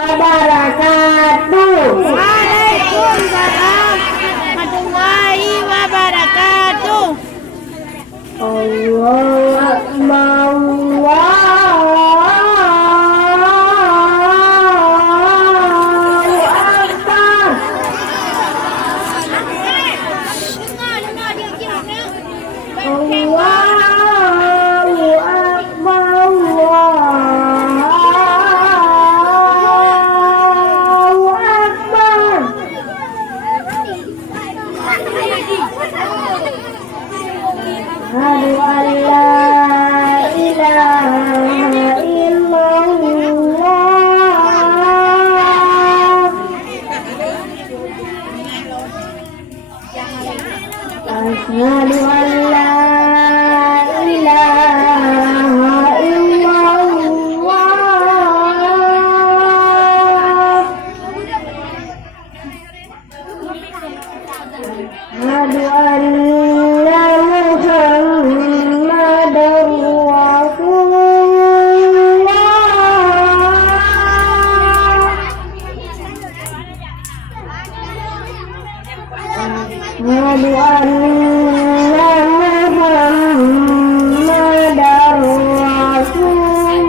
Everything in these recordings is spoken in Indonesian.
wabarakatuh. Waalaikumsalam warahmatullahi wabarakatuh. Allahu Akbar. Asyhadu an la ilaha illallah. Asyhadu anna Muhammadar Rasulullah.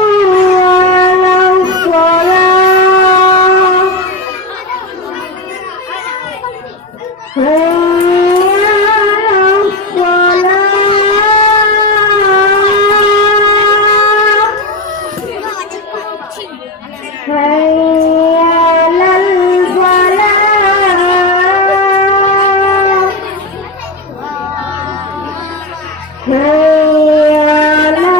Asyhadu anna Muhammadar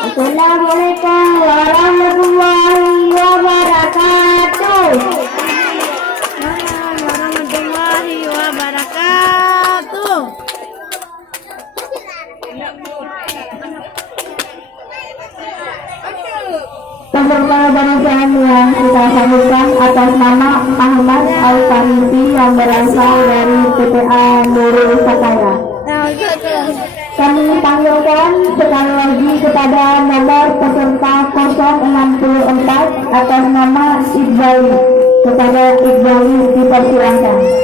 Assalamualaikum warahmatullahi wabarakatuh. Warahmatullahi wabarakatuh. Peserta pernikahan yang kita sambutkan atas nama Ahmad Al-Farisi yang berasal dari TPA Nurul Sakaya. Kami panggilkan sekali lagi kepada nomor peserta 064 atas nama Iqbali. Kepada Iqbali dipersilakan.